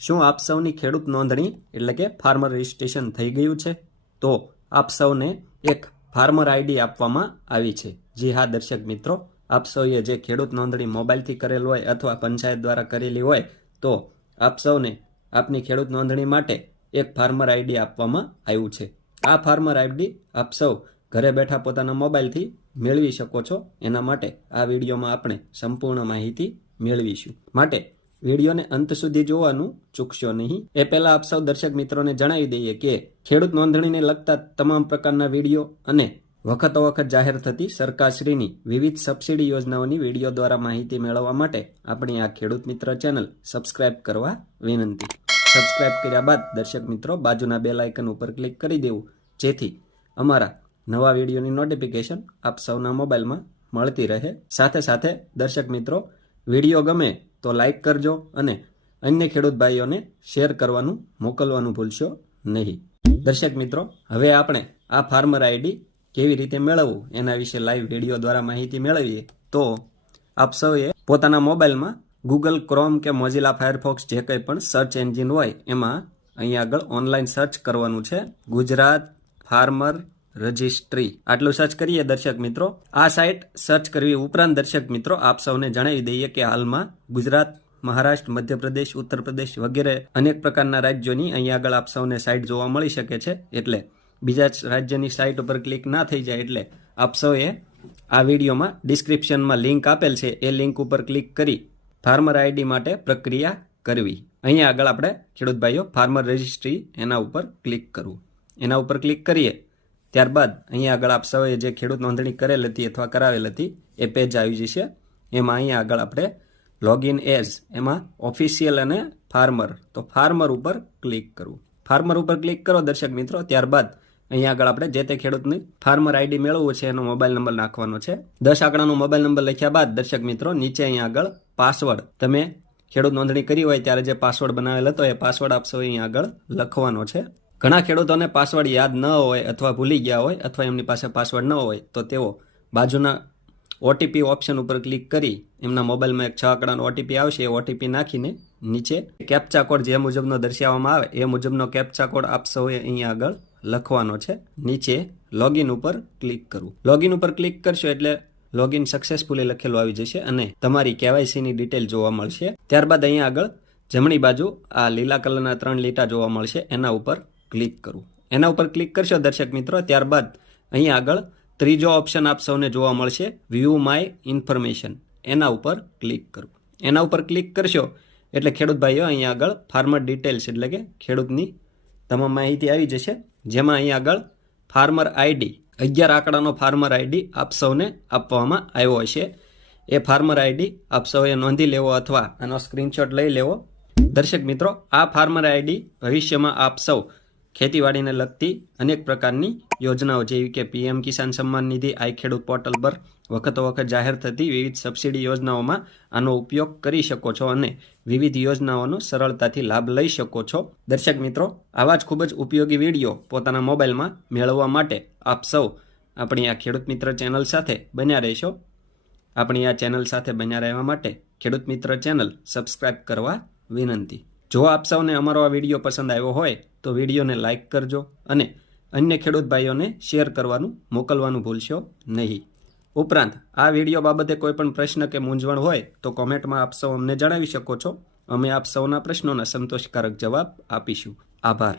શું આપ સૌની ખેડૂત નોંધણી એટલે કે ફાર્મર રજિસ્ટ્રેશન થઈ ગયું છે? તો આપ સૌને એક ફાર્મર આઈડી આપવામાં આવી છે. જી હા, દર્શક મિત્રો, આપ સૌએ જે ખેડૂત નોંધણી મોબાઈલથી કરેલ હોય અથવા પંચાયત દ્વારા કરેલી હોય, તો આપ સૌને આપની ખેડૂત નોંધણી માટે એક ફાર્મર આઈડી આપવામાં આવ્યું છે. આ ફાર્મર આઈડી આપ સૌ ઘરે બેઠા પોતાના મોબાઈલથી મેળવી શકો છો. એના માટે આ વિડીયોમાં આપણે સંપૂર્ણ માહિતી મેળવીશું. માટે વિડીયોને અંત સુધી જોવાનું ચૂકશો નહીં. એ પહેલા આપ સૌ દર્શક મિત્રોને જણાવી દઈએ કે ખેડૂત નોંધણીને લગતા તમામ પ્રકારના વીડિયો અને વખતો વખત જાહેર થતી સરકારશ્રીની વિવિધ સબસિડી યોજનાઓની વીડિયો દ્વારા માહિતી મેળવવા માટે આપણી આ ખેડૂત મિત્ર ચેનલ સબસ્ક્રાઇબ કરવા વિનંતી. સબસ્ક્રાઇબ કર્યા બાદ દર્શક મિત્રો બાજુના બે લાયકન ઉપર ક્લિક કરી દેવું. જેથી અમારા નવા વિડીયોની નોટિફિકેશન આપ સૌના મોબાઈલમાં મળતી રહે. સાથે સાથે દર્શક મિત્રો વીડિયો ગમે તો લાઈક કરજો અને અન્ય ખેડૂત ભાઈઓને શેર કરવાનું મોકલવાનું ભૂલશો નહીં. દર્શક મિત્રો, હવે આપણે આ ફાર્મર આઈડી કેવી રીતે મેળવવું એના વિશે લાઈવ વીડિયો દ્વારા માહિતી મેળવીએ તો આપ સૌએ પોતાના મોબાઈલમાં ગૂગલ ક્રોમ કે મોઝિલા ફાયરફોક્સ જે કંઈ પણ સર્ચ એન્જિન હોય, એમાં અહીં આગળ ઓનલાઈન સર્ચ કરવાનું છે. Gujarat farmer registry. આટલું સર્ચ કરીએ દર્શક મિત્રો. આ સાઇટ સર્ચ કરવી ઉપરાંત દર્શક મિત્રો, આપ સૌને જણાવી દઈએ કે હાલમાં ગુજરાત, મહારાષ્ટ્ર, મધ્યપ્રદેશ ઉત્તર પ્રદેશ વગેરે અનેક પ્રકારના રાજ્યોની અહીં આગળ આપ સૌને સાઇટ જોવા મળી શકે છે. એટલે બીજા રાજ્યની સાઇટ ઉપર ક્લિક ના થઈ જાય એટલે આપ સૌએ આ વિડીયોમાં ડિસ્ક્રિપ્શનમાં લિંક આપેલ છે. એ લિંક ઉપર ક્લિક કરી ફાર્મર આઈડી માટે પ્રક્રિયા કરવી. અહીંયા આગળ આપણે ખેડૂત ભાઈઓ ફાર્મર રજિસ્ટ્રી એના ઉપર ક્લિક કરવું. એના ઉપર ક્લિક કરીએ. ત્યારબાદ અહીંયા આગળ આપ સૌએ જે ખેડૂત નોંધણી કરેલ હતી અથવા કરાવેલ હતી, એ પેજ આવી જશે. એમાં અહીંયા આગળ આપણે લોગિન એઝ એમાં ઓફિશિયલ અને ફાર્મર તો ફાર્મર ઉપર ક્લિક કરવું. ફાર્મર ઉપર ક્લિક કરો દર્શક મિત્રો, ત્યારબાદ અહીંયા આગળ આપણે જે તે ખેડૂતની ફાર્મર આઈડી મેળવવું છે, એનો મોબાઈલ નંબર નાખવાનો છે. દસ આંકડાનો મોબાઈલ નંબર લખ્યા બાદ દર્શક મિત્રો, નીચે અહીંયા આગળ પાસવર્ડ તમે ખેડૂત નોંધણી કરી હોય ત્યારે જે પાસવર્ડ બનાવેલ હતો, એ પાસવર્ડ આપશો અહીંયા આગળ લખવાનો છે. ઘણા ખેડૂતોને પાસવર્ડ યાદ ન હોય અથવા ભૂલી ગયા હોય અથવા એમની પાસે પાસવર્ડ ન હોય, તો તેઓ બાજુના ઓટીપી ઓપ્શન ઉપર ક્લિક કરી એમના મોબાઈલમાં એક છ આંકડાનો ઓટીપી આવશે. એ ઓટીપી નાખીને નીચે કેપ્ચા કોડ જે મુજબનો દર્શાવવામાં આવે, એ મુજબનો કેપ્ચા કોડ આપ સૌએ અહીંયા આગળ લખવાનો છે. નીચે લોગિન ઉપર ક્લિક કરવું લોગિન ઉપર ક્લિક કરશો એટલે લોગિન સક્સેસફુલી લખેલું આવી જશે અને તમારી કેવાયસીની ડિટેલ જોવા મળશે. ત્યારબાદ અહીંયા આગળ જમણી બાજુ આ લીલા કલરના ત્રણ લીટા જોવા મળશે. એના ઉપર ક્લિક કરવું એના ઉપર ક્લિક કરશો દર્શક મિત્રો, ત્યારબાદ અહીં આગળ ત્રીજો ઓપ્શન આપ સૌને જોવા મળશે વ્યૂ માય ઇન્ફોર્મેશન એના ઉપર ક્લિક કરવું એના ઉપર ક્લિક કરશો એટલે ખેડૂત ભાઈઓ અહીંયા આગળ ફાર્મર ડિટેલ્સ એટલે કે ખેડૂતની તમામ માહિતી આવી જશે. જેમાં અહીં આગળ ફાર્મર આઈડી અગિયાર આંકડાનો ફાર્મર આઈડી આપ સૌને આપવામાં આવ્યો હશે. એ ફાર્મર આઈડી આપ સૌએ નોંધી લેવો અથવા આનો સ્ક્રીનશોટ લઈ લેવો. દર્શક મિત્રો, આ ફાર્મર આઈડી ભવિષ્યમાં આપ સૌ ખેતીવાડીને લગતી અનેક પ્રકારની યોજનાઓ, જેવી કે પીએમ કિસાન સન્માન નિધિ આઈ ખેડૂત પોર્ટલ પર વખતો વખત જાહેર થતી વિવિધ સબસિડી યોજનાઓમાં આનો ઉપયોગ કરી શકો છો અને વિવિધ યોજનાઓનો સરળતાથી લાભ લઈ શકો છો. દર્શક મિત્રો, આવા જ ખૂબ જ ઉપયોગી વીડિયો પોતાના મોબાઈલમાં મેળવવા માટે આપ સૌ આપણી આ ખેડૂત મિત્ર ચેનલ સાથે બન્યા રહેશો. આપણી આ ચેનલ સાથે બન્યા રહેવા માટે ખેડૂત મિત્ર ચેનલ સબસ્ક્રાઇબ કરવા વિનંતી. જો આપ સૌને અમારો આ વીડિયો પસંદ આવ્યો હોય, તો વિડીયોને લાઇક કરજો અને અન્ય ખેડૂત ભાઈઓને શેર કરવાનું મોકલવાનું ભૂલશો નહીં. ઉપરાંત, આ વીડિયો બાબતે કોઈપણ પ્રશ્ન કે મૂંઝવણ હોય, તો કોમેન્ટમાં આપ સૌ અમને જણાવી શકો છો. અમે આપ સૌના પ્રશ્નોના સંતોષકારક જવાબ આપીશું. આભાર.